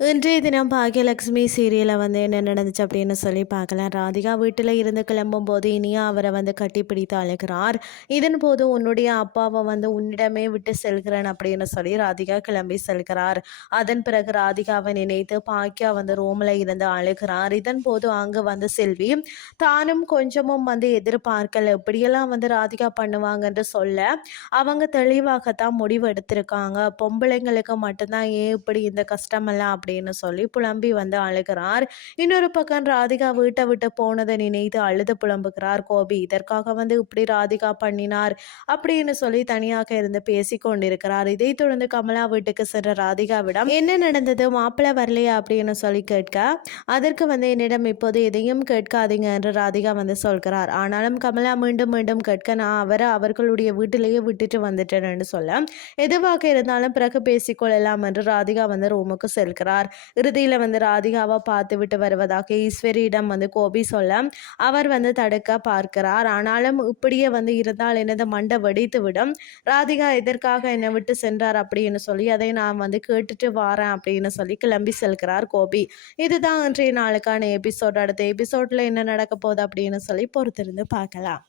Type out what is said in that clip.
இன்றைய தினம் பாக்கியலட்சுமி சீரியலில் வந்து என்ன நடந்துச்சு அப்படின்னு சொல்லி பார்க்கலாம். ராதிகா வீட்டில் இருந்து கிளம்பும் போது இனியா அவரை வந்து கட்டிப்பிடித்து அழுகிறார். இதன் போது உன்னுடைய அப்பாவை வந்து உன்னிடமே விட்டு செல்கிறேன் அப்படின்னு சொல்லி ராதிகா கிளம்பி செல்கிறார். அதன் பிறகு ராதிகாவை நினைத்து பாக்கியா வந்து ரூமில் இருந்து அழுகிறார். இதன் போது அங்கு வந்து செல்வி தானும் கொஞ்சமும் வந்து எதிர்பார்க்கல. இப்படியெல்லாம் வந்து ராதிகா பண்ணுவாங்கன்னு சொல்ல அவங்க தெளிவாகத்தான் முடிவு எடுத்திருக்காங்க. பொம்பளைங்களுக்கு மட்டும்தான் ஏன் இப்படி இந்த கஷ்டமெல்லாம் அப்படின்னு சொல்லி புலம்பி வந்து அழுகிறார். இன்னொரு பக்கம் ராதிகா வீட்டை விட்டு போனதை நினைத்து அழுது புலம்புகிறார். கோபி இதற்காக வந்து இப்படி ராதிகா பண்ணினார் அப்படின்னு சொல்லி தனியாக இருந்து பேசி கொண்டிருக்கிறார். இதை தொடர்ந்து கமலா வீட்டுக்கு சென்ற ராதிகாவிடம் என்ன நடந்தது? மாப்பிள்ளை வரலையா? அப்படின்னு சொல்லி கேட்க அதற்கு வந்து என்னிடம் இப்போது எதையும் கேட்காதீங்க என்று ராதிகா வந்து சொல்கிறார். ஆனாலும் கமலா மீண்டும் மீண்டும் கேட்க நான் அவரை அவர்களுடைய வீட்டிலேயே விட்டுட்டு வந்துட்டேன்னு சொல்ல எதுவாக இருந்தாலும் பிறகு பேசிக்கொள்ளலாம் என்று ராதிகா வந்து ரூமுக்கு செல்கிறார். வருகிறார் இறுதியில் வந்து ராதிகாவை பார்த்து விட்டு வருவதாக ஈஸ்வரியிடம் வந்து கோபி சொல்ல அவர் வந்து தடுக்க பார்க்கிறார். ஆனாலும் இப்படியே வந்து இருந்தால் எனது மண்டை வெடித்து விடும். ராதிகா எதற்காக என்னை விட்டு சென்றார் அப்படின்னு சொல்லி அதை நான் வந்து கேட்டுட்டு வாரேன் அப்படின்னு சொல்லி கிளம்பி செல்கிறார் கோபி. இதுதான் இன்றைய நாளுக்கான எபிசோட் அடுத்த எபிசோட்ல என்ன நடக்க போகுது அப்படின்னு சொல்லி பொறுத்திருந்து பார்க்கலாம்.